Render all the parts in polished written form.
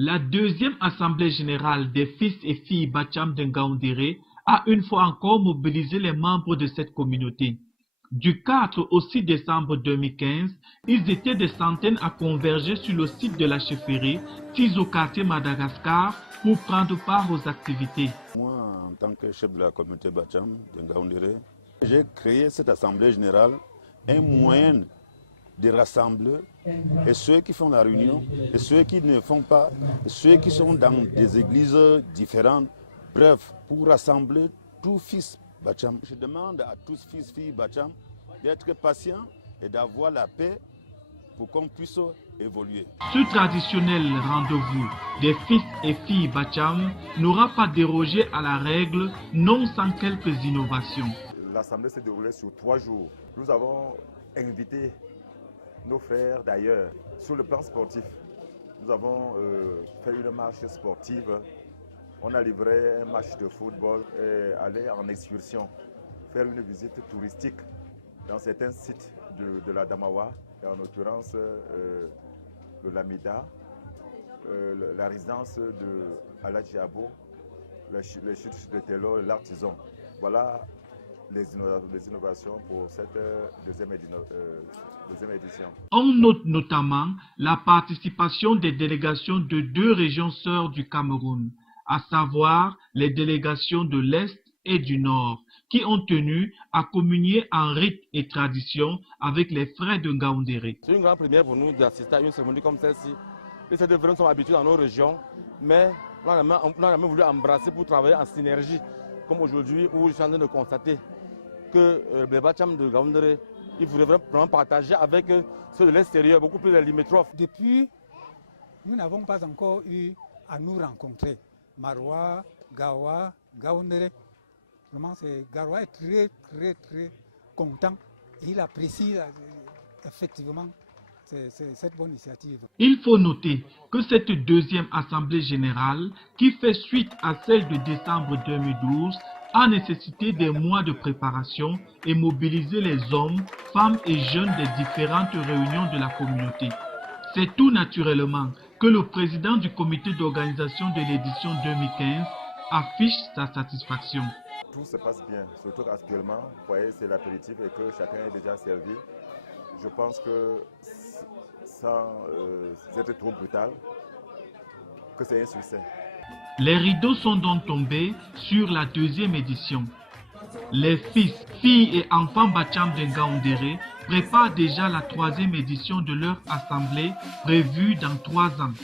La deuxième assemblée générale des fils et filles Bacham de Ngaoundéré a une fois encore mobilisé les membres de cette communauté. Du 4 au 6 décembre 2015, ils étaient des centaines à converger sur le site de la chefferie, située au quartier Madagascar, pour prendre part aux activités. Moi, en tant que chef de la communauté Bacham de Ngaoundéré, j'ai créé cette assemblée générale, un moyen de rassembler et ceux qui font la réunion et ceux qui ne font pas, et ceux qui sont dans des églises différentes, bref, pour rassembler tous fils Bacham. Je demande à tous fils, filles Bacham d'être patients et d'avoir la paix pour qu'on puisse évoluer. Ce traditionnel rendez-vous des fils et filles Bacham n'aura pas dérogé à la règle, non sans quelques innovations. L'assemblée s'est déroulée sur 3 jours. Nous avons invité nos frères d'ailleurs. Sur le plan sportif, nous avons fait une marche sportive. On a livré un match de football et aller en excursion, faire une visite touristique dans certains sites de la Damawa, et en l'occurrence le Lamida, la résidence de Aladji Abo, les chutes de Tello, l'Artisan. Voilà les innovations pour cette deuxième édition. On note notamment la participation des délégations de 2 régions sœurs du Cameroun, à savoir les délégations de l'Est et du Nord, qui ont tenu à communier en rite et tradition avec les frères de Ngaoundéré. C'est une grande première pour nous d'assister à une cérémonie comme celle-ci. Les frères de sont habitués dans nos régions, mais on a même voulu embrasser pour travailler en synergie, comme aujourd'hui où je suis en train de constater que les Bacham de Ngaoundéré, il faudrait vraiment partager avec ceux de l'extérieur, beaucoup plus les limitrophes. Depuis, nous n'avons pas encore eu à nous rencontrer. Maroua, Gawa, Ngaoundéré. Vraiment, Garoua est très content et il apprécie effectivement cette bonne initiative. Il faut noter que cette deuxième assemblée générale, qui fait suite à celle de décembre 2012, a nécessité des mois de préparation et mobiliser les hommes, femmes et jeunes des différentes réunions de la communauté. C'est tout naturellement que le président du comité d'organisation de l'édition 2015 affiche sa satisfaction. Tout se passe bien, surtout actuellement, vous voyez, c'est l'apéritif et que chacun est déjà servi. Je pense que, sans être trop brutal, que c'est un succès. Les rideaux sont donc tombés sur la deuxième édition. Les fils, filles et enfants Bacham de Ngaoundéré préparent déjà la 3e édition de leur assemblée prévue dans 3 ans.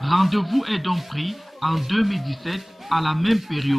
Rendez-vous est donc pris en 2017 à la même période.